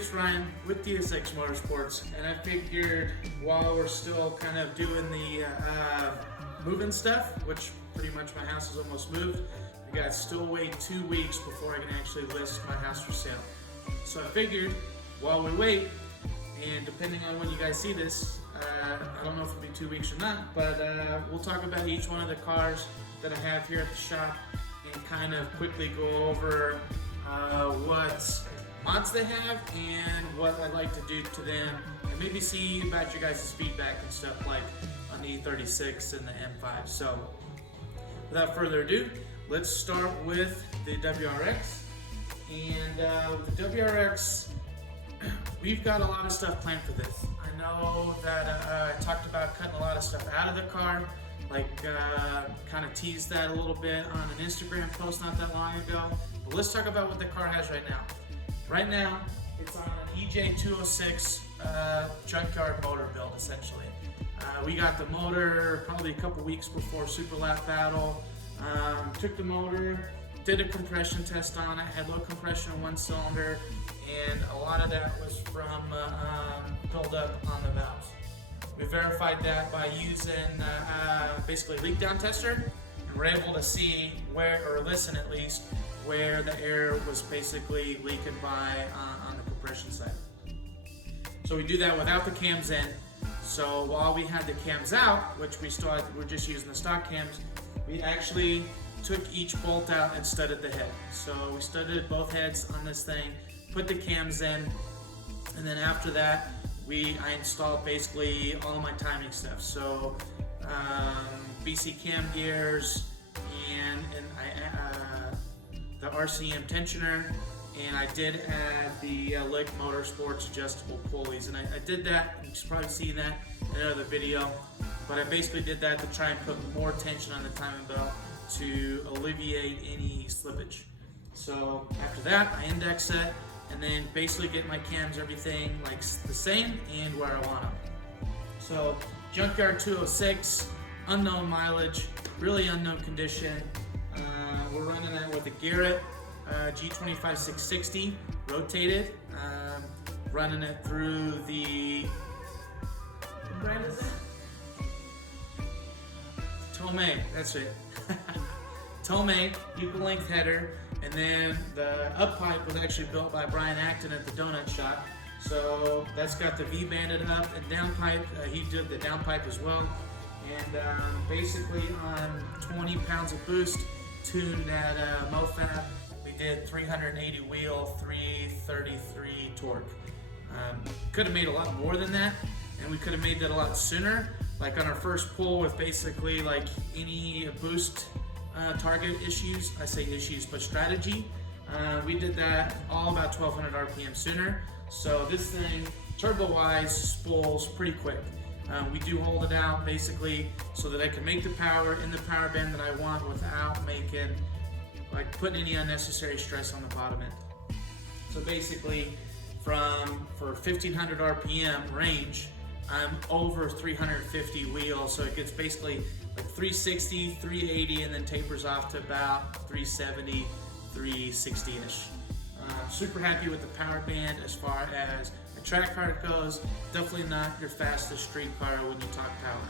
it's Ryan with WRX Motorsports, and I figured while we're still kind of doing the moving stuff, which pretty much my house is almost moved, I got still wait 2 weeks before I can actually list my house for sale. So I figured while we wait, and depending on when you guys see this, I don't know if it'll be 2 weeks or not, but we'll talk about each one of the cars that I have here at the shop and kind of quickly go over what mods they have and what I like to do to them, and maybe see about your guys' feedback and stuff like on the E36 and the M5. So without further ado, let's start with the WRX. And with the WRX, we've got a lot of stuff planned for this. I know that I talked about cutting a lot of stuff out of the car, like kind of teased that a little bit on an Instagram post not that long ago. But let's talk about what the car has right now. Right now, it's on an EJ206 junkyard motor build, essentially. We got the motor probably a couple weeks before Super Lap Battle. Took the motor, did a compression test on it, had low compression in one cylinder, and a lot of that was from buildup on the valves. We verified that by using basically leak down tester, and we're able to see where, or listen at least, where the air was basically leaking by on the compression side. So we do that without the cams in. So while we had the cams out, which we're just using the stock cams, we actually took each bolt out and studded the head. So we studded both heads on this thing, put the cams in, and then after that, I installed basically all of my timing stuff. So BC cam gears and the RCM tensioner, and I did add the Lick Motorsports adjustable pulleys, and I did that. You can probably see that in another video, but I basically did that to try and put more tension on the timing belt to alleviate any slippage. So after that, I index it, and then basically get my cams, everything like the same and where I want them. So junkyard 206, unknown mileage, really unknown condition. We're running that with a Garrett G25 660 rotated, running it through the, what brand is it? Tomei, that's it. Tomei, equal length header, and then the up pipe was actually built by Brian Acton at the donut shop. So that's got the V banded up and down pipe. He did the down pipe as well. And basically on 20 pounds of boost, tuned at MoFab, we did 380 wheel, 333 torque. Could have made a lot more than that, and we could have made that a lot sooner. Like on our first pull with basically like any boost target issues, I say issues, but strategy, we did that all about 1200 RPM sooner. So this thing, turbo-wise, spools pretty quick. We do hold it out basically so that I can make the power in the power band that I want without making, like putting any unnecessary stress on the bottom end. So basically for 1500 RPM range, I'm over 350 wheels, so it gets basically like 360, 380, and then tapers off to about 370, 360-ish. Super happy with the power band as far as a track car goes. Definitely not your fastest street car when you talk power.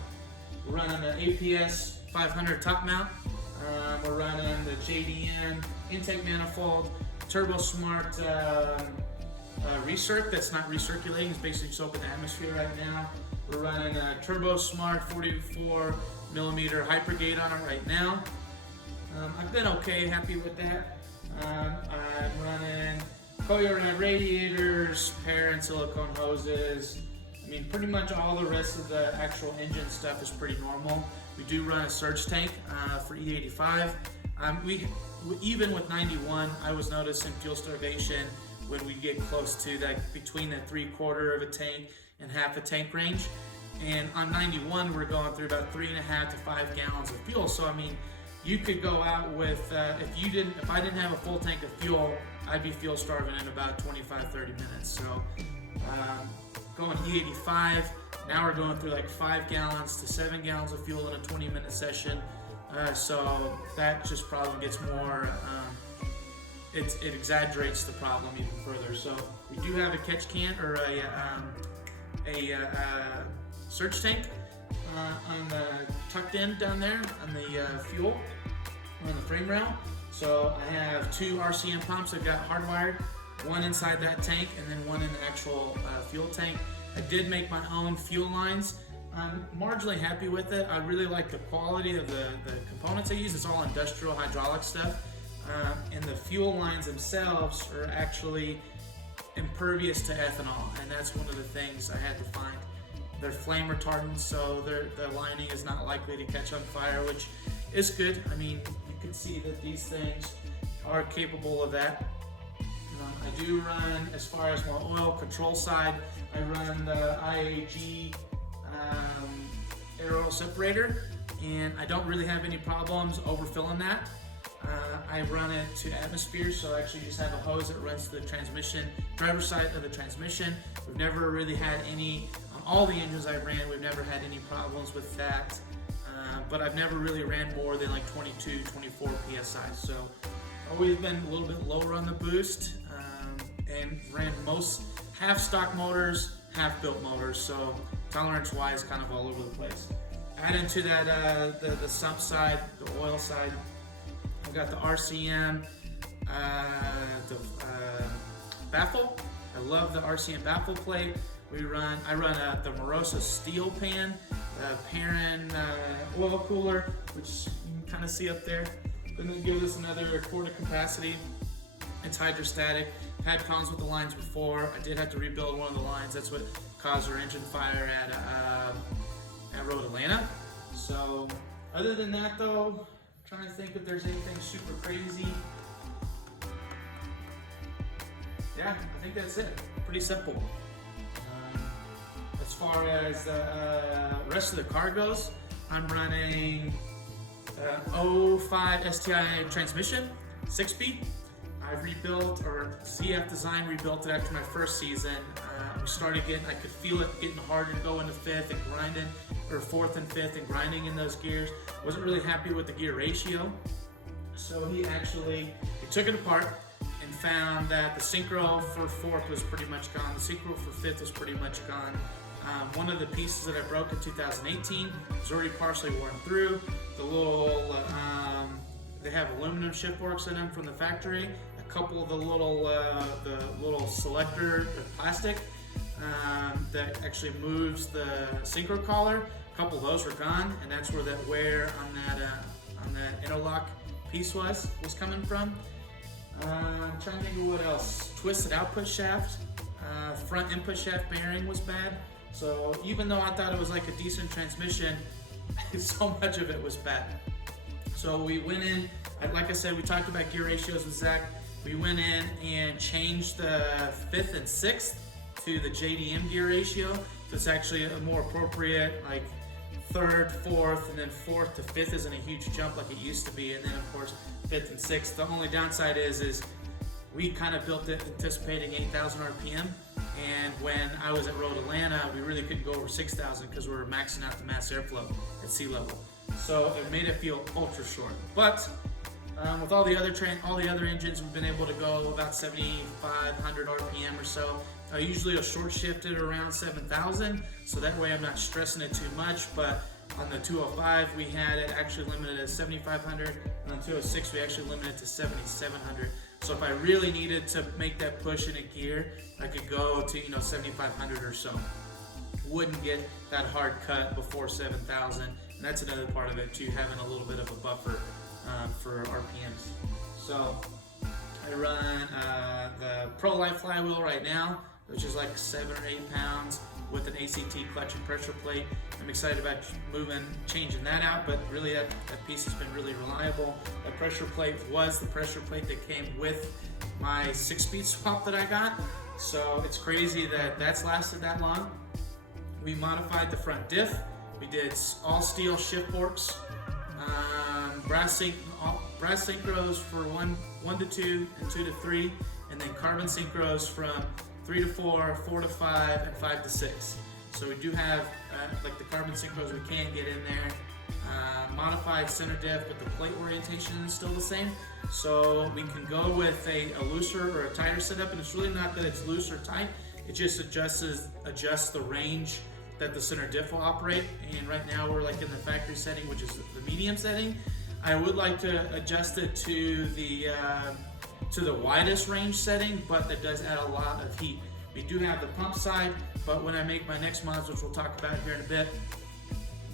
We're running the APS 500 top mount. We're running the JDM intake manifold, Turbo Smart recirc that's not recirculating, it's basically just open atmosphere right now. We're running a Turbo Smart 44 millimeter hypergate on it right now. I've been okay, happy with that. I'm running Koyo radiators, pear and silicone hoses. I mean, pretty much all the rest of the actual engine stuff is pretty normal. We do run a surge tank for E85. Even with 91, I was noticing fuel starvation when we get close to that, between that 3/4 of a tank and half a tank range. And on 91, we're going through about 3.5 to 5 gallons of fuel. So I mean, you could go out with, if I didn't have a full tank of fuel, I'd be fuel starving in about 25-30 minutes. So going E85, now we're going through like 5 gallons to 7 gallons of fuel in a 20-minute session. So that just probably gets more it exaggerates the problem even further. So we do have a catch can or a surge tank on the tucked in down there on the fuel on the frame rail. So I have 2 RCM pumps I've got hardwired, one inside that tank and then one in the actual fuel tank. I did make my own fuel lines. I'm marginally happy with it. I really like the quality of the components I use. It's all industrial hydraulic stuff. And the fuel lines themselves are actually impervious to ethanol, and that's one of the things I had to find. They're flame retardant, so the lining is not likely to catch on fire, which is good. I mean, you can see that these things are capable of that. I do run, as far as my oil control side, I run the IAG Aero separator, and I don't really have any problems overfilling that. I run it to atmosphere, so I actually just have a hose that runs to the transmission, driver's side of the transmission. We've never really had any, on all the engines I ran, we've never had any problems with that. But I've never really ran more than like 22, 24 PSI. So always been a little bit lower on the boost, and ran most half stock motors, half built motors. So tolerance wise, kind of all over the place. Add into that the sump side, the oil side, I've got the RCM baffle. I love the RCM baffle plate. I run the Morosa steel pan, the Perrin oil cooler, which you can kind of see up there. Then they give us another quarter capacity. It's hydrostatic. Had problems with the lines before. I did have to rebuild one of the lines. That's what caused our engine fire at Road Atlanta. So other than that though, I'm trying to think if there's anything super crazy. Yeah, I think that's it. Pretty simple. As far as the rest of the car goes, I'm running 05 STI transmission, 6-speed. I've rebuilt, or ZF Design rebuilt it after my first season. We started I could feel it getting harder to go into 5th and grinding, or 4th and 5th and grinding in those gears. Wasn't really happy with the gear ratio. So he took it apart and found that the synchro for 4th was pretty much gone. The synchro for 5th was pretty much gone. One of the pieces that I broke in 2018 was already partially worn through. The little, they have aluminum shift forks in them from the factory. A couple of the little selector, the plastic that actually moves the synchro collar. A couple of those were gone, and that's where that wear on that interlock piece was coming from. I'm trying to think of what else. Twisted output shaft, front input shaft bearing was bad. So even though I thought it was like a decent transmission, so much of it was bad. So we went in, like I said, we talked about gear ratios with Zach. We went in and changed the 5th and 6th to the JDM gear ratio. So it's actually a more appropriate, like 3rd, 4th, and then 4th to 5th isn't a huge jump like it used to be. And then of course, 5th and 6th. The only downside is we kind of built it anticipating 8,000 RPM. And when I was at Road Atlanta, we really couldn't go over 6,000 because we were maxing out the mass airflow at sea level. So it made it feel ultra short. But with all the other engines, we've been able to go about 7,500 RPM or so. I usually will short shift it around 7,000, so that way I'm not stressing it too much. But on the 205, we had it actually limited at 7,500, and on the 206, we actually limited to 7,700. So if I really needed to make that push in a gear, I could go to 7,500 or so. Wouldn't get that hard cut before 7,000, and that's another part of it too, having a little bit of a buffer for RPMs. So I run the Pro Life flywheel right now, which is like 7 or 8 pounds with an ACT clutch and pressure plate. I'm excited about changing that out, but really that piece has been really reliable. The pressure plate was the pressure plate that came with my 6-speed swap that I got. So it's crazy that that's lasted that long. We modified the front diff. We did all steel shift forks, brass synchros for 1 to 2 and 2 to 3, and then carbon synchros from 3 to 4, 4 to 5, and 5 to 6. So we do have like the carbon synchros we can get in there. Modified center diff, but the plate orientation is still the same. So we can go with a looser or a tighter setup, and it's really not that it's loose or tight, it just adjusts the range that the center diff will operate. And right now we're like in the factory setting, which is the medium setting. I would like to adjust it to the widest range setting, but that does add a lot of heat. We do have the pump side, but when I make my next mods, which we'll talk about here in a bit,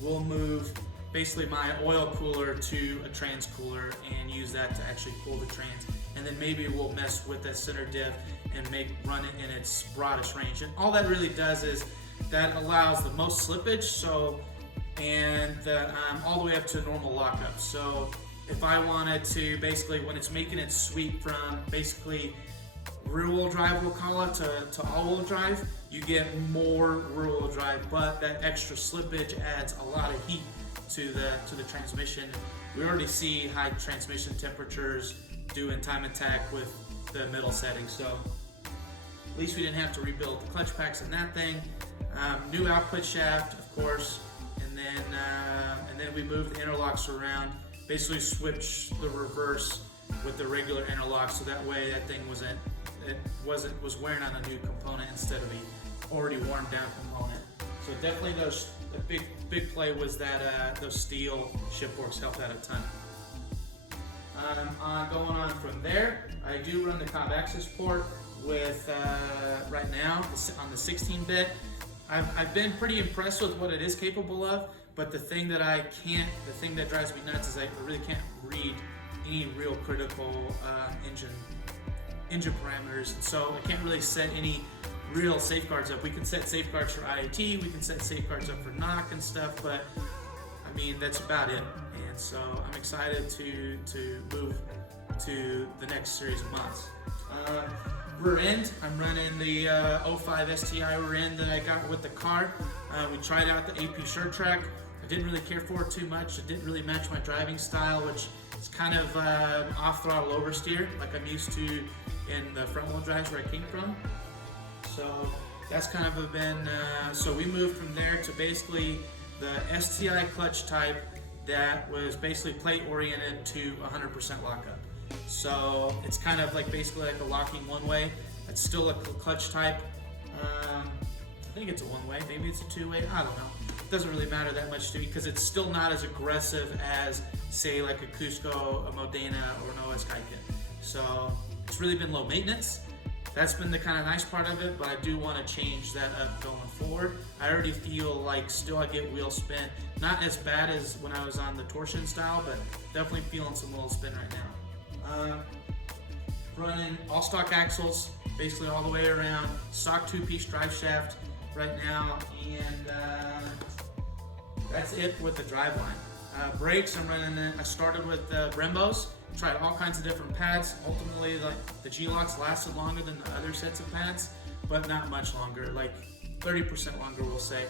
we'll move basically my oil cooler to a trans cooler and use that to actually cool the trans. And then maybe we'll mess with that center diff and run it in its broadest range. And all that really does is that allows the most slippage, all the way up to normal lockup. So if I wanted to basically, when it's making its sweep from basically rear wheel drive, we'll call it, to all wheel drive, you get more rear wheel drive, but that extra slippage adds a lot of heat to the transmission. We already see high transmission temperatures doing time attack with the middle setting, so at least we didn't have to rebuild the clutch packs in that thing. New output shaft, of course, and then we moved the interlocks around, basically switch the reverse with the regular interlock, so that way that thing was wearing on a new component instead of a already worn down component. So definitely the big play was that those steel ship forks helped out a ton. Going on from there, I do run the Cobb Access port with right now on the 16-bit. I've been pretty impressed with what it is capable of, but the thing that drives me nuts is I really can't read any real critical engine parameters, and so I can't really set any real safeguards up. We can set safeguards for IAT, we can set safeguards up for knock and stuff, but I mean, that's about it. And so I'm excited to move to the next series of mods. Rear end, I'm running the 05 STI rear end that I got with the car. We tried out the AP shirt track. I didn't really care for it too much. It didn't really match my driving style, which is kind of off throttle oversteer like I'm used to in the front wheel drives where I came from. So that's kind of been, so we moved from there to basically the STI clutch type that was basically plate oriented to 100% lockup. So it's kind of like basically like a locking one way. It's still a clutch type. I think it's a one way, maybe it's a two way, I don't know. It doesn't really matter that much to me because it's still not as aggressive as say like a Cusco, a Modena, or an OS Gaikin. So it's really been low maintenance. That's been the kind of nice part of it, but I do want to change that up going forward. I already feel like still I get wheel spin. Not as bad as when I was on the torsion style, but definitely feeling some wheel spin right now. Running all stock axles, basically all the way around. Stock 2-piece drive shaft right now, and that's it with the driveline. Brakes, I'm running. I started with Brembos. Tried all kinds of different pads. Ultimately, like the G-locks lasted longer than the other sets of pads, but not much longer, like 30% longer, we'll say.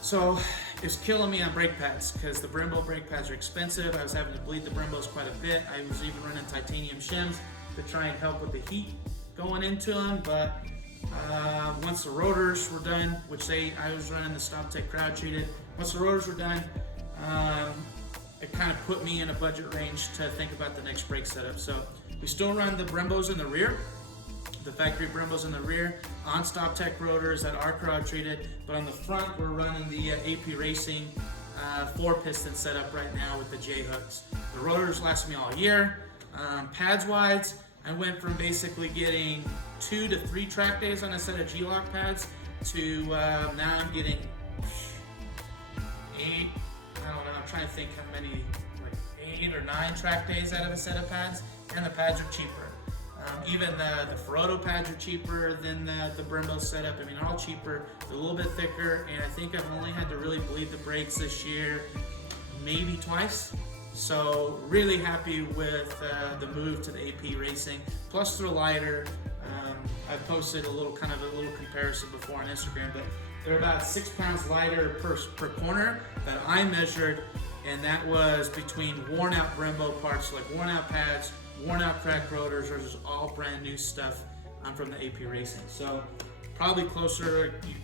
So it's killing me on brake pads because the Brembo brake pads are expensive. I was having to bleed the Brembos quite a bit. I was even running titanium shims to try and help with the heat going into them, but once the rotors were done, which I was running the StopTech crowd treated. Once the rotors were done, it kind of put me in a budget range to think about the next brake setup. So we still run the Brembos in the rear, the factory Brembos in the rear, on StopTech rotors that are crowd treated, but on the front we're running the AP Racing 4-piston setup right now with the J-hooks. The rotors last me all year. Pads wise, I went from basically getting 2 to 3 track days on a set of G-lock pads to now I'm getting 8. I don't know, I'm trying to think how many, like 8 or 9 track days out of a set of pads, and the pads are cheaper. Even the Ferodo pads are cheaper than the Brembo setup. I mean, all cheaper, they're a little bit thicker, and I think I've only had to really bleed the brakes this year maybe twice. So really happy with the move to the AP Racing. Plus they're lighter. I've posted a little comparison before on Instagram, but they're about 6 pounds lighter per corner that I measured, and that was between worn out Brembo parts, like worn out pads, worn out cracked rotors, or just all brand new stuff from the AP Racing. So probably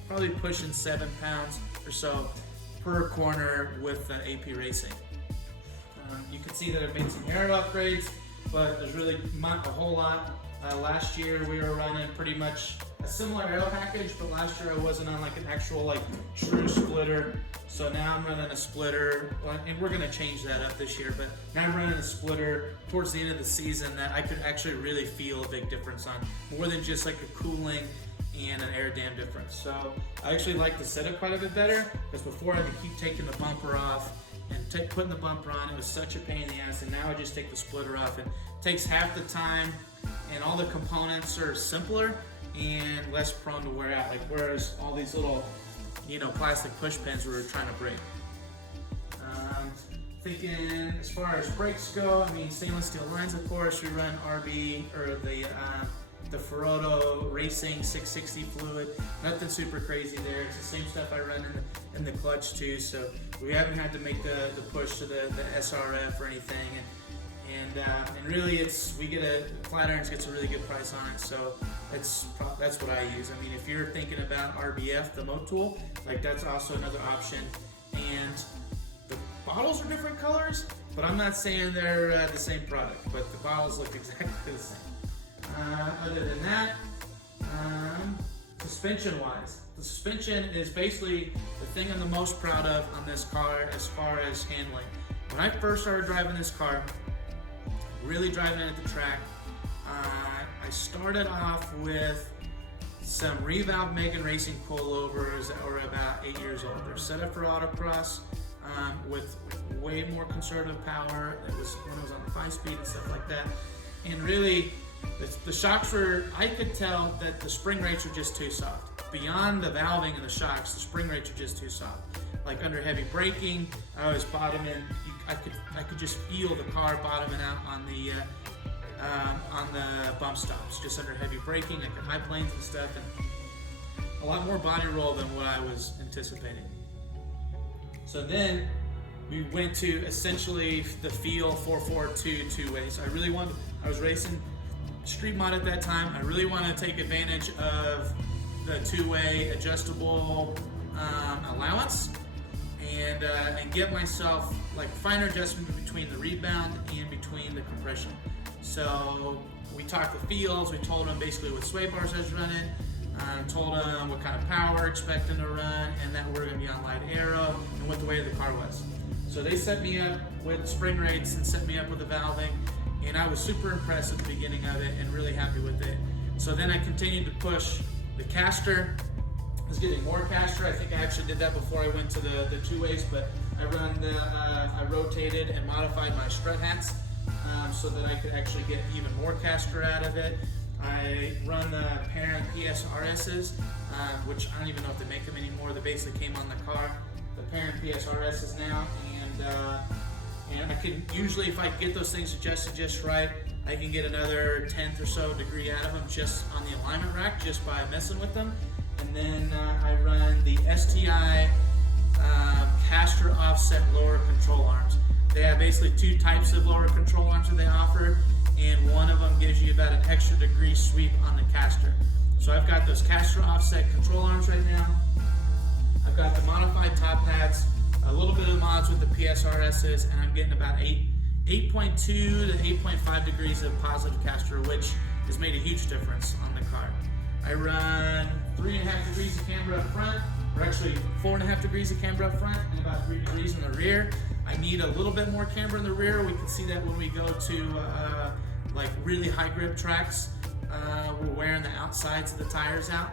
probably pushing 7 pounds or so per corner with the AP Racing. You can see that I've made some Aero upgrades. but there's really not a whole lot. Last year we were running pretty much a similar Aero package, but last year I wasn't on like an actual like true splitter. So now I'm running a splitter, and we're gonna change that up this year, but now I'm running a splitter towards the end of the season that I could actually really feel a big difference on, more than just like a cooling and an air dam difference. So I actually like the setup quite a bit better, because before I had to keep taking the bumper off and putting the bumper on. It was such a pain in the ass, and now I just take the splitter off. It takes half the time, and all the components are simpler and less prone to wear out. Like whereas all these little, plastic push pins we were trying to break. Thinking as far as brakes go, stainless steel lines, of course. We run RB or the Ferodo Racing 660 fluid. Nothing super crazy there. It's the same stuff I run in the clutch too. So we haven't had to make the push to the SRF or anything. And really, we get Flat Irons gets a really good price on it. So that's what I use. If you're thinking about RBF, the Moat Tool, that's also another option. And the bottles are different colors, but I'm not saying they're the same product. But the bottles look exactly the same. Other than that, suspension-wise, the suspension is basically the thing I'm the most proud of on this car as far as handling. When I first started driving this car, really driving it at the track, I started off with some Revalve Megan Racing coilovers that were about 8 years old. They're set up for autocross with way more conservative power. It was when it was on the 5-speed and stuff like that. And really, the shocks were, I could tell that the spring rates were just too soft. Beyond the valving and the shocks, the spring rates are just too soft. Like under heavy braking, I was bottoming. I could just feel the car bottoming out on the bump stops, just under heavy braking, like in high planes and stuff, and a lot more body roll than what I was anticipating. So then we went to essentially the Feel 442 two-ways. I was racing street mod at that time. I really wanted to take advantage of the two-way adjustable allowance and get myself finer adjustment between the rebound and between the compression. So we talked the Feels. We told them basically what sway bars I was running. Told them what kind of power we're expecting to run, and that we're going to be on light Aero, and what the weight of the car was. So they set me up with spring rates and set me up with the valving, and I was super impressed at the beginning of it and really happy with it. So then I continued to push the caster. I was getting more caster. I think I actually did that before I went to the two-ways, but I rotated and modified my strut hats so that I could actually get even more caster out of it. I run the parent PSRSs, which I don't even know if they make them anymore. They basically came on the car, the parent PSRSs now, and I can usually, if I get those things adjusted just right, I can get another 10th or so degree out of them just on the alignment rack, just by messing with them. And then I run the STI caster offset lower control arms. They have basically two types of lower control arms that they offer, and one of them gives you about an extra degree sweep on the caster. So I've got those caster offset control arms right now. I've got the modified top hats, a little bit of mods with the PSRSs, and I'm getting about 8.2 to 8.5 degrees of positive caster, which has made a huge difference on the car. I run 3.5 degrees of camber up front, or actually 4.5 degrees of camber up front, and about 3 degrees in the rear. I need a little bit more camber in the rear. We can see that when we go to really high grip tracks. We're wearing the outsides of the tires out.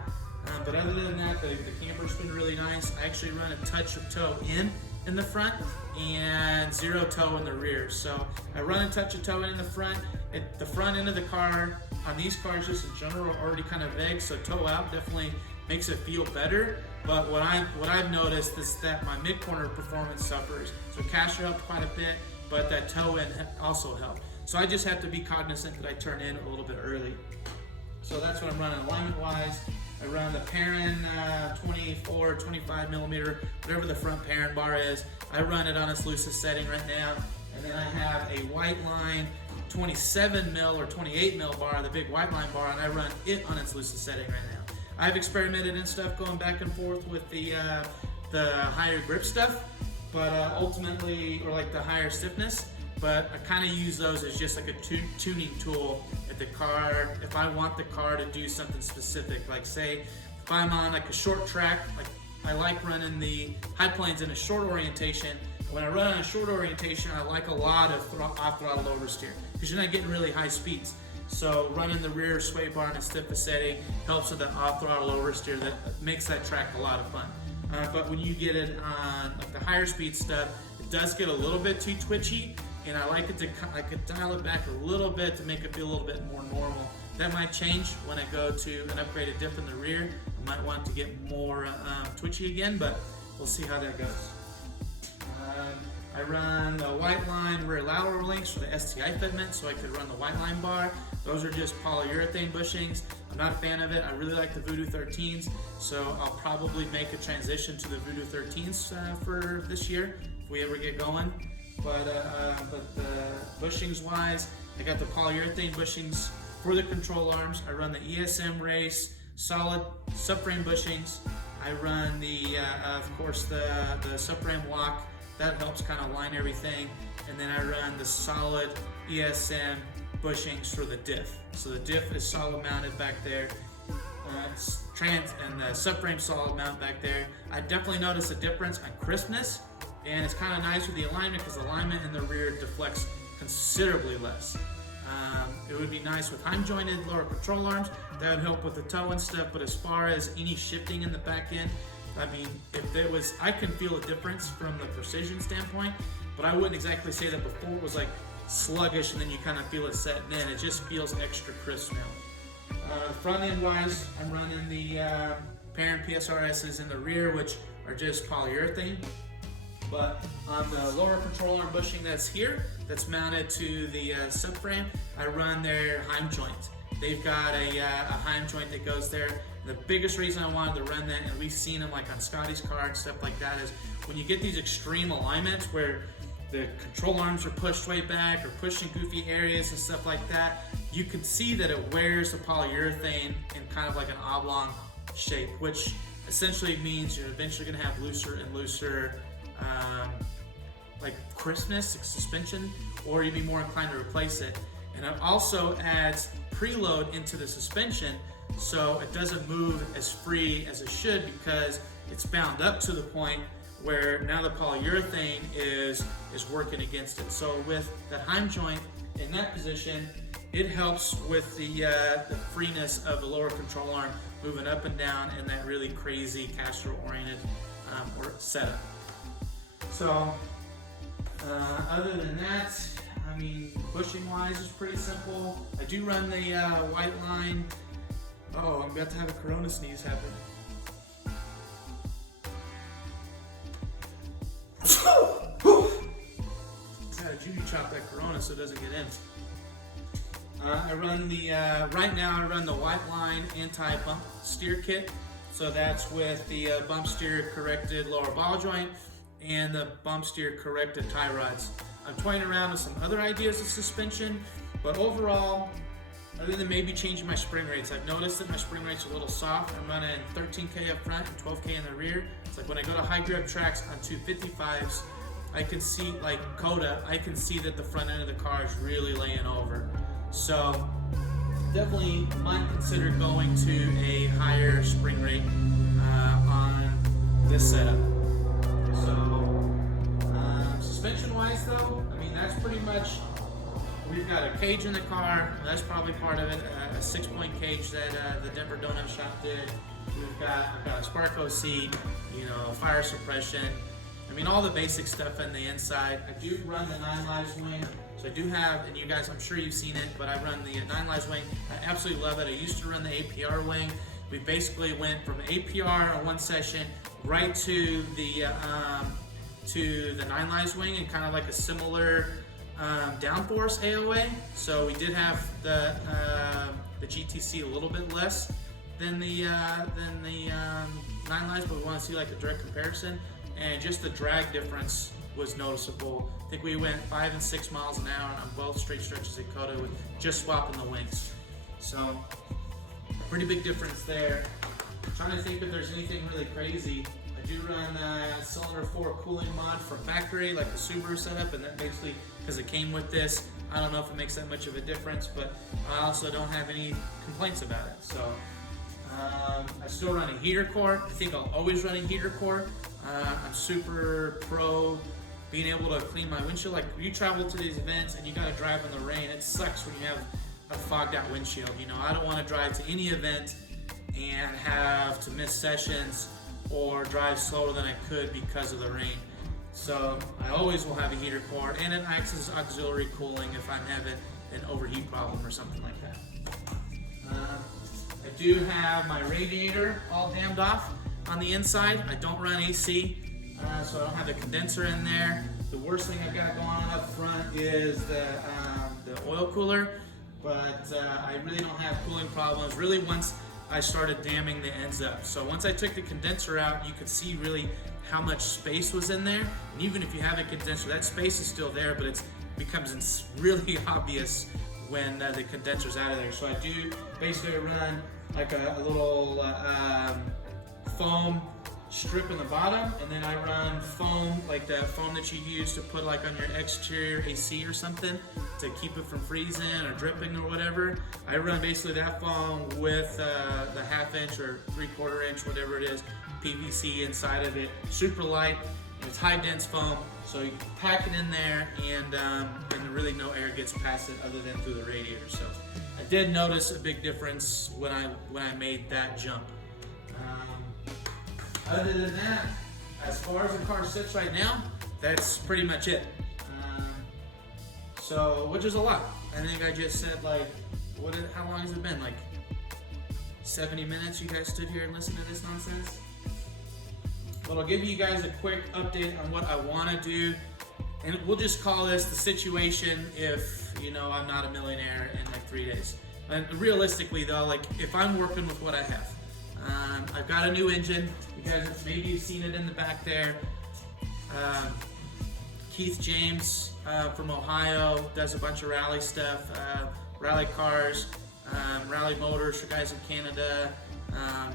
But other than that, the camber's been really nice. I actually run a touch of toe in the front and 0 toe in the rear. So I run a touch of toe in the front. The front end of the car on these cars just in general are already kind of vague, so toe out definitely makes it feel better. But what I've noticed is that my mid-corner performance suffers. So caster helped quite a bit, but that toe in also helped. So I just have to be cognizant that I turn in a little bit early. So that's what I'm running alignment-wise. I run the Perrin 24, 25 millimeter, whatever the front Perrin bar is. I run it on its loosest setting right now. And then I have a white line 27 mil or 28 mil bar, the big white line bar, and I run it on its loosest setting right now. I've experimented and stuff going back and forth with the higher grip stuff, but ultimately, or the higher stiffness. but I kind of use those as just like a tuning tool at the car. If I want the car to do something specific, like say if I'm on like a short track, like I like running the high planes in a short orientation. When I run on a short orientation, I like a lot of off throttle oversteer because you're not getting really high speeds. So running the rear sway bar in a stiff setting helps with the off throttle oversteer. That makes that track a lot of fun. But when you get it on like the higher speed stuff, it does get a little bit too twitchy, and I like it to dial it back a little bit to make it feel a little bit more normal. That might change when I go to an upgraded diff in the rear. I might want to get more twitchy again, but we'll see how that goes. I run the white line rear lateral links for the STI fitment, so I could run the white line bar. Those are just polyurethane bushings. I'm not a fan of it. I really like the Voodoo 13s, so I'll probably make a transition to the Voodoo 13s for this year if we ever get going. But the bushings wise, I got the polyurethane bushings for the control arms. I run the ESM race solid subframe bushings. I run the of course the subframe lock. That helps kind of line everything. And then I run the solid ESM bushings for the diff. So the diff is solid mounted back there. It's and the subframe solid mount back there. I definitely notice a difference on crispness, and it's kind of nice with the alignment because the alignment in the rear deflects considerably less. It would be nice with Heim jointed lower control arms. That would help with the toe and stuff, but as far as any shifting in the back end, I mean, if there was, I can feel a difference from the precision standpoint, but I wouldn't exactly say that before it was like sluggish and then you kind of feel it setting in. It just feels extra crisp now. Front end wise, I'm running the parent PSRSs in the rear, which are just polyurethane. But on the lower control arm bushing that's here, that's mounted to the subframe, I run their Heim joint. They've got a Heim joint that goes there. The biggest reason I wanted to run that, and we've seen them like on Scotty's car and stuff like that, is when you get these extreme alignments where the control arms are pushed way back or pushed in goofy areas and stuff like that, you can see that it wears the polyurethane in kind of like an oblong shape, which essentially means you're eventually going to have looser and looser like crispness, suspension, or you'd be more inclined to replace it. And it also adds preload into the suspension, so it doesn't move as free as it should because it's bound up to the point where now the polyurethane is working against it. So with that Heim joint in that position, it helps with the freeness of the lower control arm moving up and down in that really crazy caster oriented setup. So other than that, I mean, bushing wise is pretty simple. I do run the white line. Oh, I'm about to have a Corona sneeze happen. Gotta judy chop that Corona so it doesn't get in. I run the right now I run the white line anti-bump steer kit. So that's with the bump steer corrected lower ball joint and the bump steer corrected tie rods. I'm toying around with some other ideas of suspension, but overall, other than maybe changing my spring rates, I've noticed that my spring rate's a little soft. I'm running 13K up front and 12K in the rear. It's like when I go to high grip tracks on 255s, I can see, like Coda, I can see that the front end of the car is really laying over. So definitely might consider going to a higher spring rate on this setup. So suspension wise though, I mean that's pretty much, we've got a cage in the car, that's probably part of it, a 6-point cage that the Denver Donut Shop did. I've got a Sparko seat, you know, fire suppression. I mean, all the basic stuff in the inside. I do run the 9 Lives wing, so I do have, and you guys, I'm sure you've seen it, but I run the 9 Lives wing. I absolutely love it. I used to run the APR wing. We basically went from APR on one session right to the 9 Lives wing and kind of like a similar downforce AOA. So we did have the GTC a little bit less than the 9 Lives, but we want to see like a direct comparison. And just the drag difference was noticeable. I think we went 5 and 6 miles an hour on both straight stretches at Coda with just swapping the wings. So pretty big difference there. I'm trying to think if there's anything really crazy. I do run cylinder 4 cooling mod from factory, like the Subaru setup, and that basically, because it came with this, I don't know if it makes that much of a difference, but I also don't have any complaints about it. So I still run a heater core. I think I'll always run a heater core. I'm super pro being able to clean my windshield. Like, you travel to these events and you gotta drive in the rain. It sucks when you have a fogged out windshield. You know, I don't want to drive to any event and have to miss sessions or drive slower than I could because of the rain. So I always will have a heater core, and it acts as auxiliary cooling if I'm having an overheat problem or something like that. I do have my radiator all dammed off on the inside. I don't run AC, so I don't have the condenser in there. The worst thing I've got going on up front is the oil cooler, but I really don't have cooling problems really once I started damming the ends up. So once I took the condenser out, you could see really how much space was in there. And even if you have a condenser, that space is still there, but it becomes really obvious when the condenser's out of there. So I do basically run like a little foam strip in the bottom, and then I run foam, like that foam that you use to put like on your exterior AC or something to keep it from freezing or dripping or whatever. I run basically that foam with the 1/2 inch or 3/4 inch, whatever it is, PVC inside of it. Super light, and it's high dense foam, so you can pack it in there, and really no air gets past it other than through the radiator. So I did notice a big difference when I made that jump. Other than that, as far as the car sits right now, that's pretty much it. So, which is a lot. I think I just said, like, how long has it been? Like 70 minutes you guys stood here and listened to this nonsense? But I'll give you guys a quick update on what I want to do. And we'll just call this the situation if, you know, I'm not a millionaire in like 3 days. And realistically though, like, if I'm working with what I have, I've got a new engine. You guys have maybe seen it in the back there. Keith James from Ohio does a bunch of rally stuff, rally cars, rally motors for guys in Canada,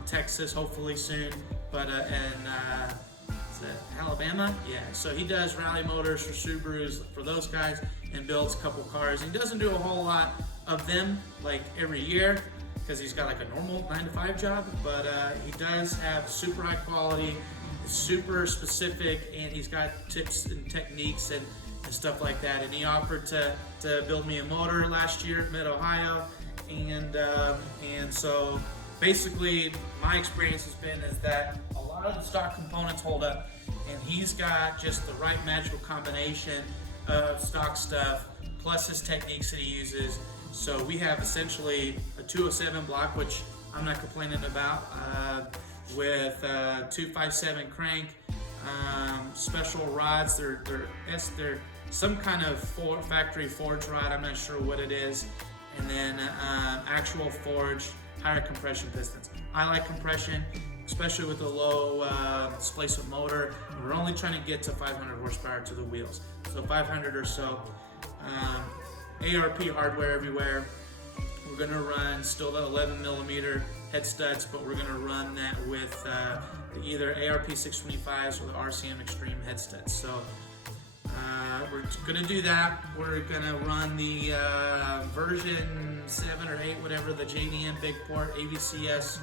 Texas hopefully soon, but is it Alabama? Yeah, so he does rally motors for Subarus for those guys and builds a couple cars. He doesn't do a whole lot of them like every year, because he's got like a normal 9-to-5 job, but he does have super high quality, super specific, and he's got tips and techniques and stuff like that. And he offered to build me a motor last year at Mid-Ohio, and so basically my experience has been is that a lot of the stock components hold up, and he's got just the right magical combination of stock stuff plus his techniques that he uses. So we have essentially a 207 block, which I'm not complaining about, with 257 crank, special rods. They're some kind of factory forge rod. I'm not sure what it is, and then actual forged higher compression pistons. I like compression, especially with a low displacement motor. We're only trying to get to 500 horsepower to the wheels, so 500 or so. ARP hardware everywhere. We're going to run still the 11mm head studs, but we're going to run that with either ARP 625s or the RCM Extreme head studs. So we're going to do that. We're going to run the version 7 or 8, whatever, the JDM big port AVCS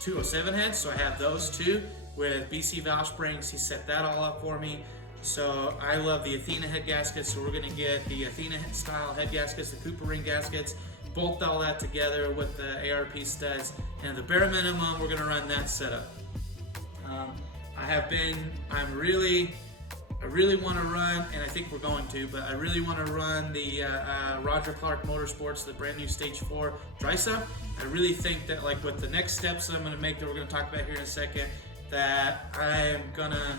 207 heads. So I have those too with BC valve springs. He set that all up for me. So I love the Athena head gaskets, so we're going to get the Athena style head gaskets, the Cooper ring gaskets, bolt all that together with the ARP studs, and the bare minimum we're going to run that setup. I really want to run, and I think we're going to, but I really want to run the Roger Clark Motorsports, the brand new Stage 4 dry sub. I really think that, like, with the next steps I'm going to make that we're going to talk about here in a second, that I'm going to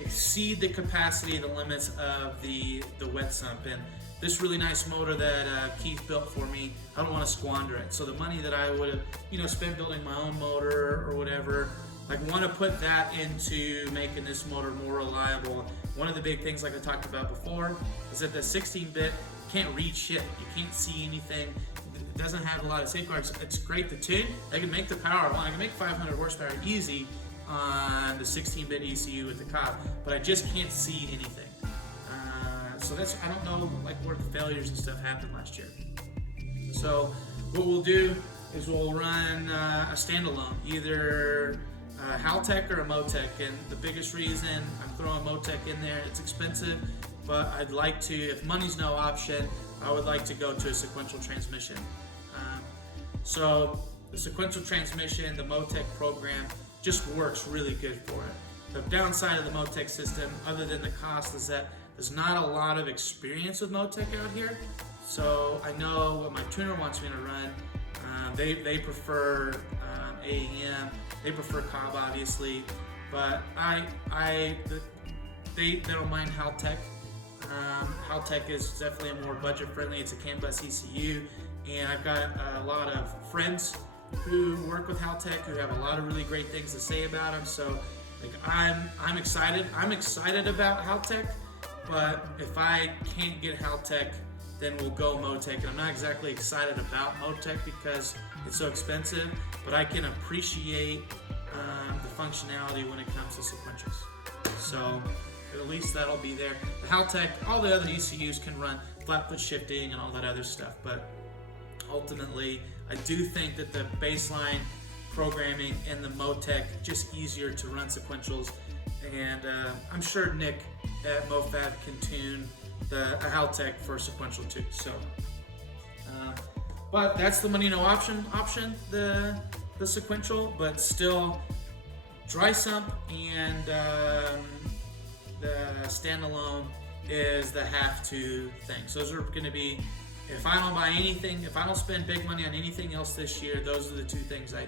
exceed the capacity, the limits of the wet sump. And this really nice motor that Keith built for me, I don't want to squander it. So the money that I would have, spent building my own motor or whatever, I want to put that into making this motor more reliable. One of the big things, like I talked about before, is that the 16-bit can't read shit. You can't see anything. It doesn't have a lot of safeguards. It's great to tune. I can make the power I want. I can make 500 horsepower easy, on the 16-bit ECU with the Cobb, but I just can't see anything. So that's, I don't know like where the failures and stuff happened last year. So what we'll do is we'll run a standalone, either Haltech or a Motec, and the biggest reason I'm throwing Motec in there, it's expensive, but I'd like to, if money's no option, I would like to go to a sequential transmission. So the sequential transmission, the Motec program, just works really good for it. The downside of the Motec system, other than the cost, is that there's not a lot of experience with Motec out here. So I know what my tuner wants me to run. They prefer AEM, they prefer Cobb obviously, but they don't mind Haltech. Haltech is definitely a more budget friendly. It's a CAN bus ECU, and I've got a lot of friends who work with Haltech who have a lot of really great things to say about them. So like I'm excited. I'm excited about Haltech, but if I can't get Haltech, then we'll go Motec. And I'm not exactly excited about Motec because it's so expensive, but I can appreciate the functionality when it comes to sequentials. So at least that'll be there. The Haltech, all the other ECUs can run flat foot shifting and all that other stuff, but ultimately I do think that the baseline programming and the Motec just easier to run sequentials, and I'm sure Nick at MoFab can tune a Haltech for sequential too. So, but that's the money no option, the sequential, but still dry sump and the standalone is the have to things. Those are going to be, if I don't buy anything, if I don't spend big money on anything else this year, those are the two things I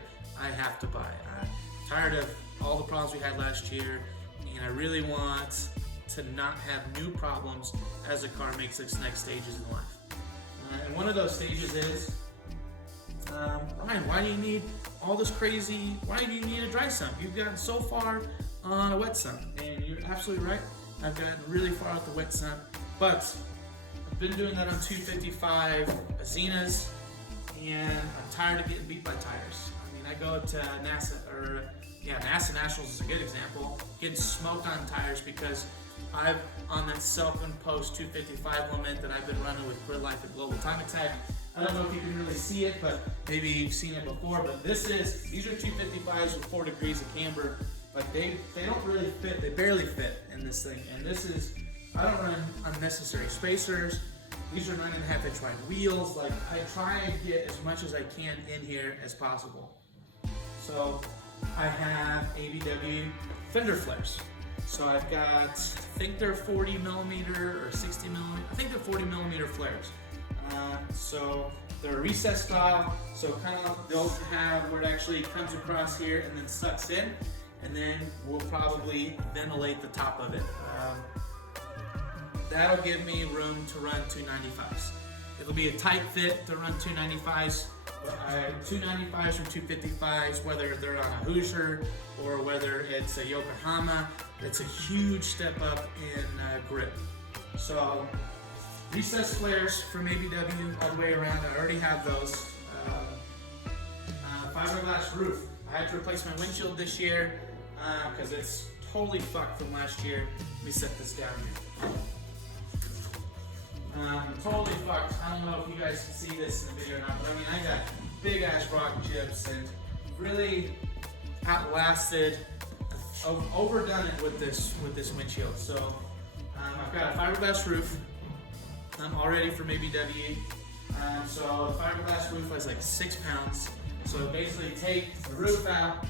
have to buy. I'm tired of all the problems we had last year, and I really want to not have new problems as the car makes its next stages in life. And one of those stages is, Ryan, why do you need all this crazy, why do you need a dry sump? You've gotten so far on a wet sump, and you're absolutely right. I've gotten really far with the wet sump, but I've been doing that on 255 Azenas, and I'm tired of getting beat by tires. I mean, I go to NASA Nationals is a good example, getting smoked on tires because I've on that self-imposed 255 limit that I've been running with Grid Life and Global Time Attack. I don't know if you can really see it, but maybe you've seen it before, but these are 255s with 4 degrees of camber. Like they don't really fit, they barely fit in this thing. And this is, I don't run unnecessary spacers. These are 9.5 inch wide wheels. Like I try and get as much as I can in here as possible. So I have ABW fender flares. So I've got, I think they're 40 millimeter or 60 millimeter, I think they're 40 millimeter flares. So they're recessed off, so kind of they'll have where it actually comes across here and then sucks in, and then we'll probably ventilate the top of it. That'll give me room to run 295s. It'll be a tight fit to run 295s. 295s or 255s, whether they're on a Hoosier or whether it's a Yokohama, it's a huge step up in grip. So recessed flares from ABW all the way around. I already have those. Fiberglass roof. I had to replace my windshield this year because it's totally fucked from last year. Let me set this down here. Totally fucked. I don't know if you guys can see this in the video or not, but I mean, I got big ass rock chips and really outlasted, overdone it with this windshield. So I've got a fiberglass roof. I'm all ready for ABW. So the fiberglass roof weighs like 6 pounds. So basically take the roof out,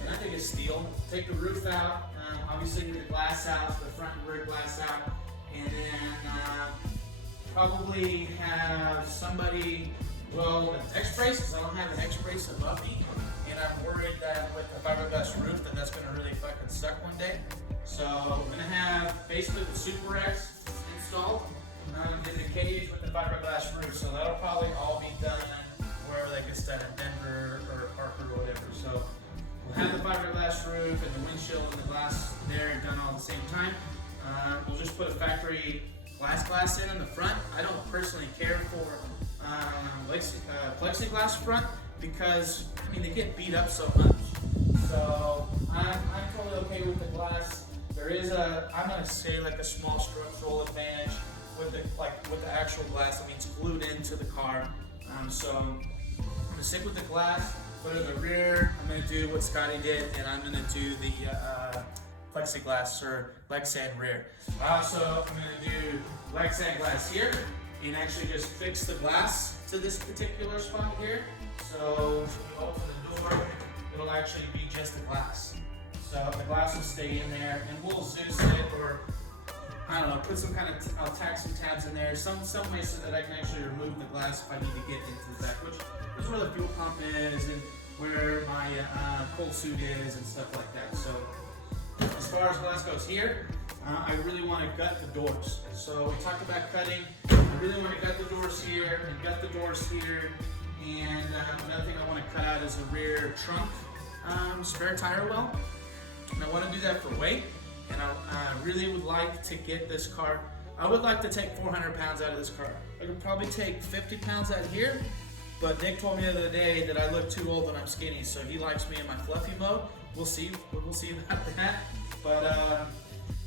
and I think it's steel. Take the roof out, obviously get the glass out, the front and rear glass out, and then probably have somebody weld an X-brace, because I don't have an X-brace above me, and I'm worried that with the fiberglass roof that's going to really fucking suck one day. So I'm going to have basically the Super X installed in the cage with the fiberglass roof. So that'll probably all be done wherever that gets done, in Denver or Parker or whatever. So we'll have the fiberglass roof and the windshield and the glass there done all at the same time. We'll just put a factory glass in the front. I don't personally care for plexiglass front because I mean they get beat up so much. So I'm totally okay with the glass. There is I'm gonna say like a small structural advantage with the actual glass. I mean, it's glued into the car. So I'm gonna stick with the glass, but in the rear, I'm gonna do what Scotty did, and I'm gonna do the plexiglass or Lexan rear. So I'm gonna do Lexan glass here, and actually just fix the glass to this particular spot here. So if you open the door, it'll actually be just the glass. So the glass will stay in there, and we'll Zeus it, or I don't know, put some kind of, I'll tack some tabs in there, some way so that I can actually remove the glass if I need to get into the back, which is where the fuel pump is and where my cold suit is and stuff like that. So as far as glass goes here, I really want to gut the doors. So we talked about cutting. I really want to gut the doors here and gut the doors here. And another thing I want to cut out is a rear trunk spare tire well. And I want to do that for weight. And I really would like to get this car, I would like to take 400 pounds out of this car. I could probably take 50 pounds out of here, but Nick told me the other day that I look too old and I'm skinny, so he likes me in my fluffy mode. We'll see about that. But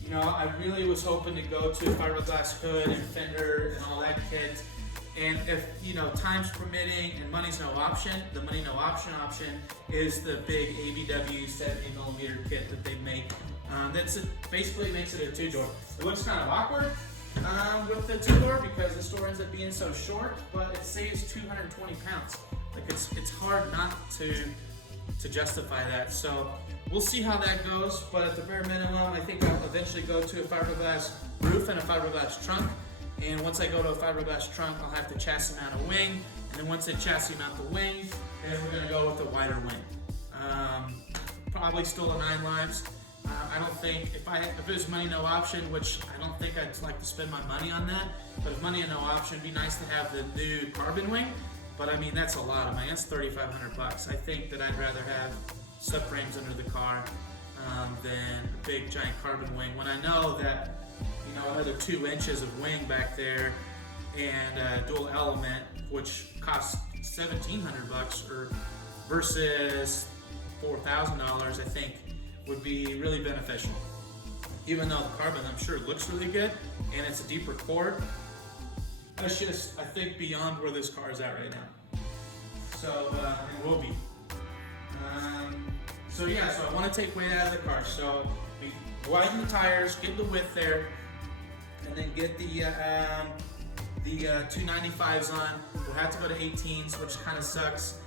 you know, I really was hoping to go to fiberglass hood and fender and all that kit. And if, you know, time's permitting and money's no option, the money no option is the big ABW 70mm kit that they make. Basically makes it a two-door. It looks kind of awkward with the two-door because this door ends up being so short, but it saves 220 pounds. Like it's hard not to justify that. So we'll see how that goes, but at the bare minimum, I think I'll eventually go to a fiberglass roof and a fiberglass trunk. And once I go to a fiberglass trunk, I'll have to chassis mount a wing. And then once I chassis mount the wing, then we're gonna go with a wider wing. Probably still a 9 lives. I don't think, if it was money no option, which I don't think I'd like to spend my money on that, but if money no option, it'd be nice to have the new carbon wing. But I mean, that's a lot of money. That's $3,500 bucks. I think that I'd rather have subframes under the car than a big giant carbon wing. When I know that, you know, another 2 inches of wing back there and dual element, which costs $1,700 bucks or versus $4,000, I think would be really beneficial. Even though the carbon, I'm sure, looks really good and it's a deeper cord, that's just, I think, beyond where this car is at right now. So it will be. So yeah, so I want to take weight out of the car. So we widen the tires, get the width there, and then get the 295s on. We'll have to go to 18s, which kind of sucks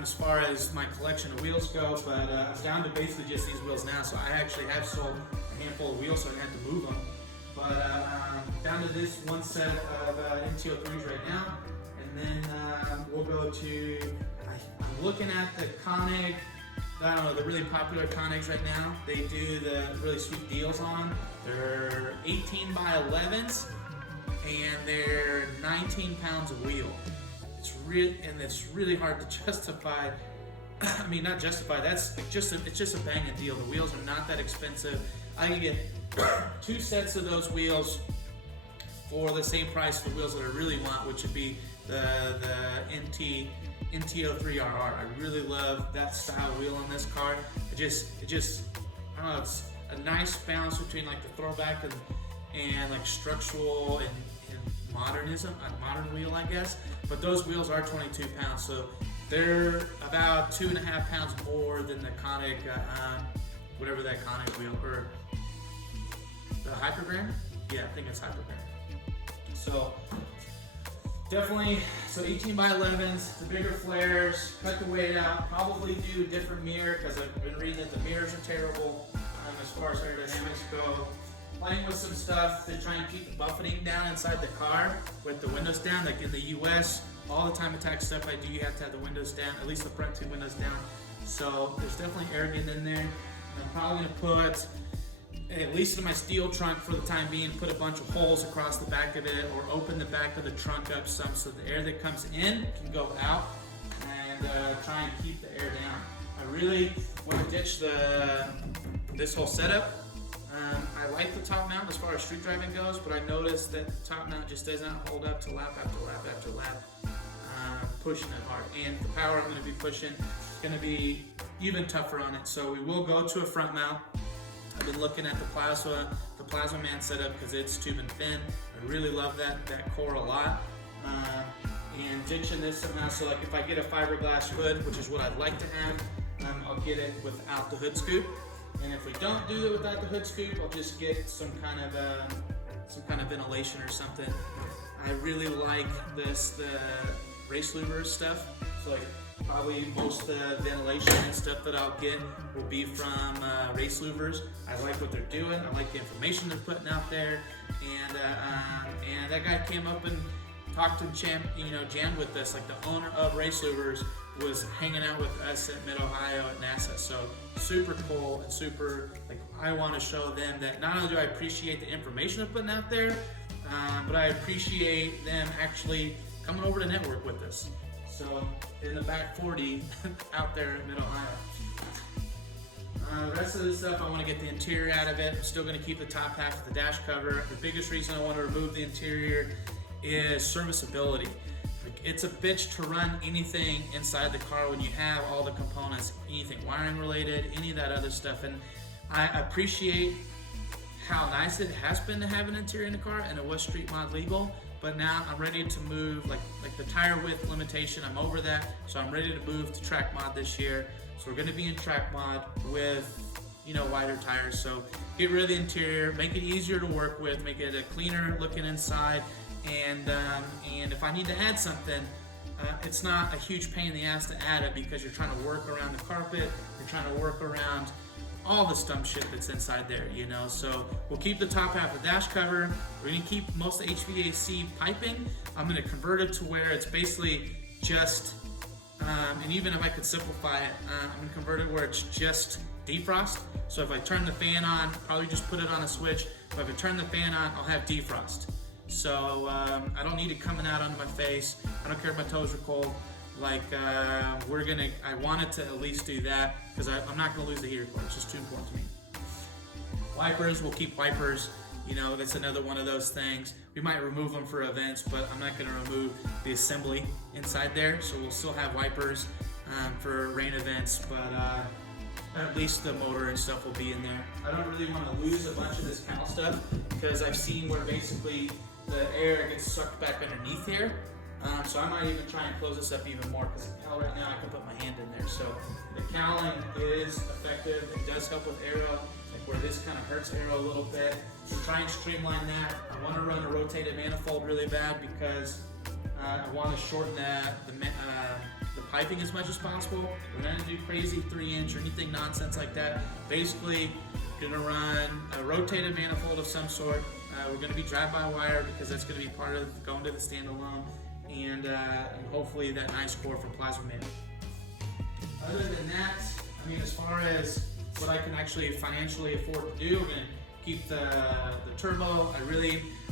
as far as my collection of wheels go, but I'm down to basically just these wheels now, so I actually have sold a handful of wheels, so I didn't have to move them. But down to this one set of MT-03s right now, and then we'll go to, I'm looking at the Koenig, I don't know, the really popular Koenigs right now. They do the really sweet deals on. They're 18 by 11s, and they're 19 pounds of wheel. It's really hard to justify. I mean, not justify. It's just a banging deal. The wheels are not that expensive. I can get 2 sets of those wheels for the same price. The wheels that I really want, which would be the NT03RR. I really love that style wheel on this car. It just I don't know. It's a nice balance between like the throwback and like structural and modernism, a modern wheel, I guess. But those wheels are 22 pounds, so they're about 2.5 pounds more than the Koenig, whatever that Koenig wheel, or the Hypergram? Yeah, I think it's Hypergram. So definitely, so 18 by 11s, the bigger flares, cut the weight out, probably do a different mirror because I've been reading that the mirrors are terrible as far as aerodynamics go. Playing with some stuff to try and keep the buffeting down inside the car with the windows down. Like in the US, all the time attack stuff I do, you have to have the windows down, at least the front 2 windows down. So there's definitely air getting in there. And I'm probably gonna put, at least in my steel trunk for the time being, put a bunch of holes across the back of it, or open the back of the trunk up some so the air that comes in can go out, and try and keep the air down. I really want to ditch this whole setup. I like the top mount as far as street driving goes, but I noticed that the top mount just doesn't hold up to lap after lap after lap, pushing it hard. And the power I'm going to be pushing going to be even tougher on it. So we will go to a front mount. I've been looking at the Plasma Man setup because it's tube and fin. I really love that core a lot. And ditching this somehow, so like if I get a fiberglass hood, which is what I'd like to have, I'll get it without the hood scoop. And if we don't do it without the hood scoop, I'll just get some kind of ventilation or something. I really like the race louvers stuff. So like probably most of the ventilation and stuff that I'll get will be from race louvers. I like what they're doing. I like the information they're putting out there. And that guy came up and talked and jammed with us. Like the owner of race louvers was hanging out with us at Mid-Ohio at NASA. So super cool and super, like, I want to show them that not only do I appreciate the information they're putting out there, but I appreciate them actually coming over to network with us. So in the back 40 out there at Mid-Ohio. The rest of the stuff, I want to get the interior out of it. I'm still going to keep the top half of the dash cover. The biggest reason I want to remove the interior is serviceability. Like, it's a bitch to run anything inside the car when you have all the components, anything wiring related, any of that other stuff. And I appreciate how nice it has been to have an interior in the car, and it was street mod legal. But now I'm ready to move, like the tire width limitation, I'm over that. So I'm ready to move to track mod this year. So we're gonna be in track mod with, wider tires. So get rid of the interior, make it easier to work with, make it a cleaner looking inside. And if I need to add something, it's not a huge pain in the ass to add it, because you're trying to work around the carpet, you're trying to work around all the dumb shit that's inside there, So we'll keep the top half of the dash cover. We're gonna keep most of the HVAC piping. I'm gonna convert it to where it's basically just, and even if I could simplify it, I'm gonna convert it where it's just defrost. So if I turn the fan on, probably just put it on a switch. But if I turn the fan on, I'll have defrost. So I don't need it coming out onto my face. I don't care if my toes are cold. Like I wanted to at least do that, because I'm not gonna lose the heater core. It's just too important to me. Wipers, we'll keep wipers. That's another one of those things. We might remove them for events, but I'm not gonna remove the assembly inside there. So we'll still have wipers for rain events, but at least the motor and stuff will be in there. I don't really want to lose a bunch of this cowl stuff, because I've seen where basically the air gets sucked back underneath here. So I might even try and close this up even more, because the cowl right now I can put my hand in there. So the cowling is effective. It does help with Aero, like where this kind of hurts Aero a little bit. So try and streamline that. I want to run a rotated manifold really bad, because I want to shorten the piping as much as possible. We're not going to do crazy 3-inch or anything nonsense like that. Basically, going to run a rotated manifold of some sort. We're going to be drive-by-wire, because that's going to be part of going to the standalone. And hopefully that nice core for Plasma Man. Other than that, as far as what I can actually financially afford to do, we're going to keep the turbo.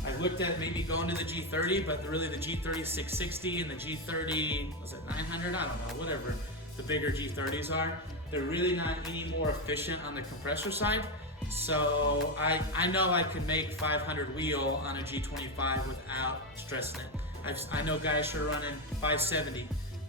I looked at maybe going to the G30, but really the G30 660 and the G30, was it 900? I don't know, whatever the bigger G30s are. They're really not any more efficient on the compressor side. So I know I could make 500 wheel on a G25 without stressing it. I know guys who are running 570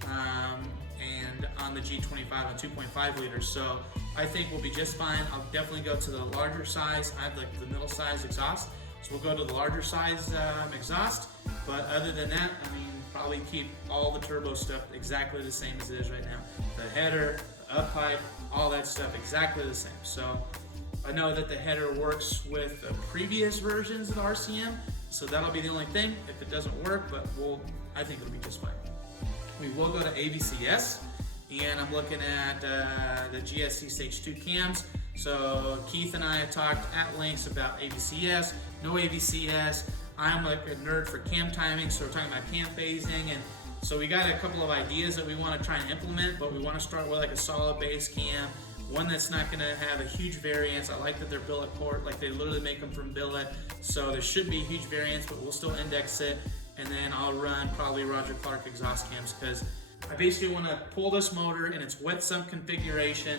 and on the G25 on 2.5 liters. So I think we'll be just fine. I'll definitely go to the larger size. I have like the middle size exhaust. So we'll go to the larger size exhaust. But other than that, probably keep all the turbo stuff exactly the same as it is right now. The header, the up pipe, all that stuff exactly the same. So I know that the header works with the previous versions of RCM. So that'll be the only thing if it doesn't work, but I think it'll be just fine. We will go to AVCS, and I'm looking at the GSC Stage 2 cams. So Keith and I have talked at length about AVCS, no AVCS. I'm like a nerd for cam timing, so we're talking about cam phasing, and so we got a couple of ideas that we want to try and implement, but we want to start with like a solid base cam, one that's not going to have a huge variance. I like that they're billet port, like they literally make them from billet, so there shouldn't be a huge variance, but we'll still index it. And then I'll run probably Roger Clark exhaust cams, because I basically want to pull this motor in its wet sump configuration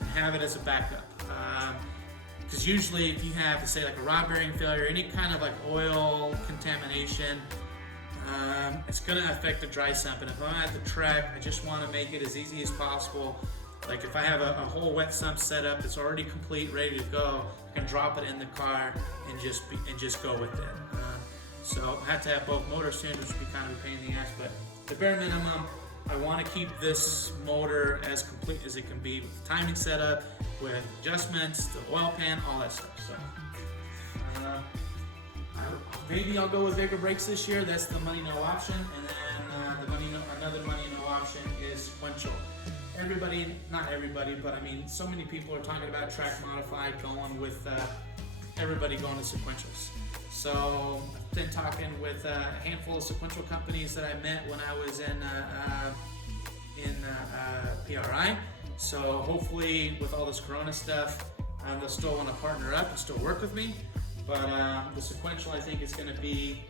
and have it as a backup. Because usually if you have, say, like a rod bearing failure, any kind of like oil contamination, it's going to affect the dry sump. And if I'm at the track, I just want to make it as easy as possible. Like if I have a whole wet sump set up, it's already complete, ready to go, I can drop it in the car and just go with it. So I have to have both motors tuned, which would be kind of a pain in the ass, but the bare minimum, I want to keep this motor as complete as it can be with the timing setup, with adjustments, the oil pan, all that stuff. So maybe I'll go with bigger brakes this year. That's the money no option. And then another money no option is sequential. Everybody, not everybody, but I mean, so many people are talking about track modified, going with everybody going to sequentials. So I've been talking with a handful of sequential companies that I met when I was in PRI. So hopefully with all this Corona stuff, they'll still want to partner up and still work with me. But the sequential, I think, is going to be.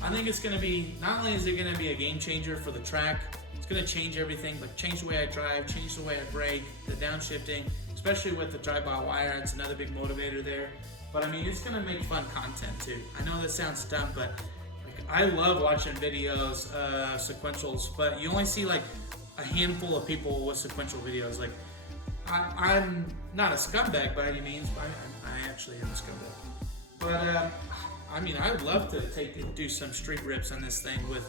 Not only is it going to be a game changer for the track, it's going to change everything, like change the way I drive, change the way I brake, the downshifting, especially with the drive-by-wire. It's another big motivator there. But I mean, it's going to make fun content too. I know that sounds dumb, but like, I love watching videos, sequentials, but you only see like a handful of people with sequential videos. Like, I'm not a scumbag by any means, but I actually am a scumbag. But I mean, I would love to do some street rips on this thing with,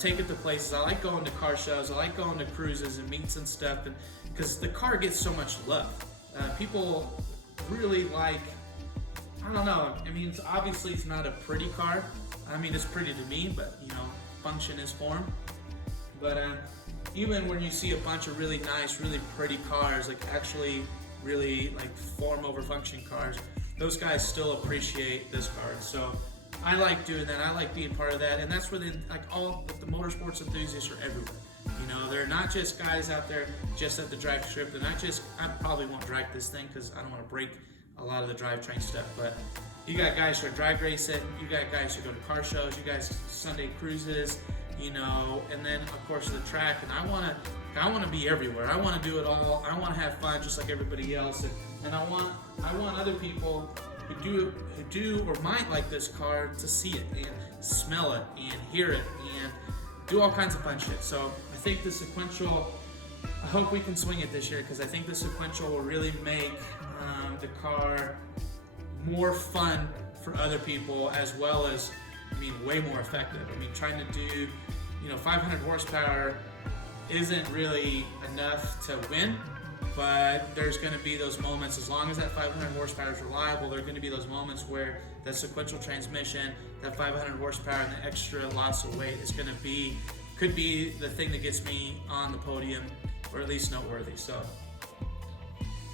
take it to places. I like going to car shows. I like going to cruises and meets and stuff, and because the car gets so much love. People really like. I don't know. I mean, obviously it's not a pretty car. I mean, it's pretty to me, but function is form. But even when you see a bunch of really nice, really pretty cars, like actually really like form over function cars, those guys still appreciate this car. So I like doing that. I like being part of that, and that's where the motorsports enthusiasts are everywhere. They're not just guys out there just at the drag strip. They're not just. I probably won't drag this thing because I don't want to break a lot of the drivetrain stuff, but you got guys who are drag racing, you got guys who go to car shows, you guys Sunday cruises, and then of course the track. And I want to be everywhere. I want to do it all. I want to have fun just like everybody else, and I want other people who do or might like this car to see it and smell it and hear it and do all kinds of fun shit. So I think the sequential, I hope we can swing it this year, because I think the sequential will really make the car more fun for other people, as well as, way more effective. Trying to do, 500 horsepower isn't really enough to win, but there's going to be those moments. As long as that 500 horsepower is reliable, there are going to be those moments where that sequential transmission, that 500 horsepower and the extra loss of weight could be the thing that gets me on the podium, or at least noteworthy. So.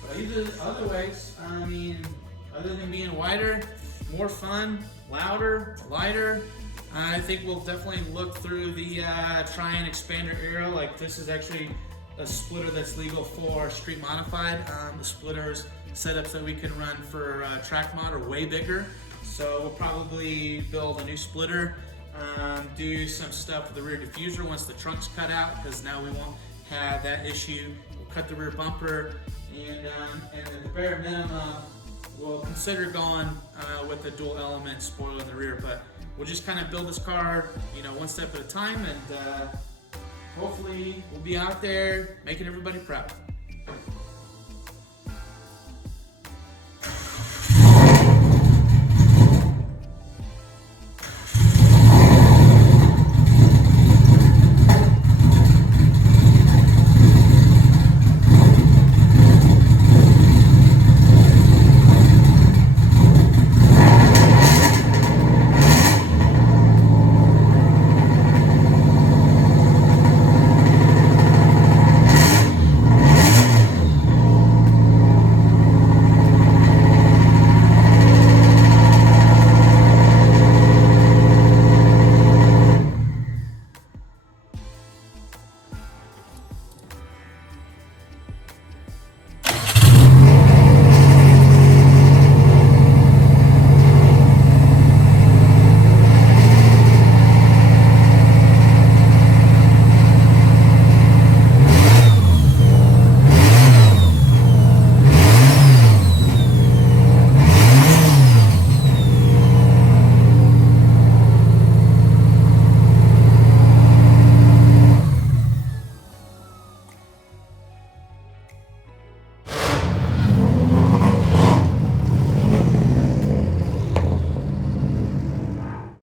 But either other ways, other than being wider, more fun, louder, lighter, I think we'll definitely look through the Tri-End Expander Aero. Like, this is actually a splitter that's legal for street modified. The splitters setups that we can run for track mod are way bigger. So we'll probably build a new splitter, do some stuff with the rear diffuser once the trunk's cut out, because now we won't have that issue. We'll cut the rear bumper. And at the bare minimum, we'll consider going with the dual element spoiler in the rear, but we'll just kind of build this car, one step at a time, and hopefully we'll be out there making everybody proud.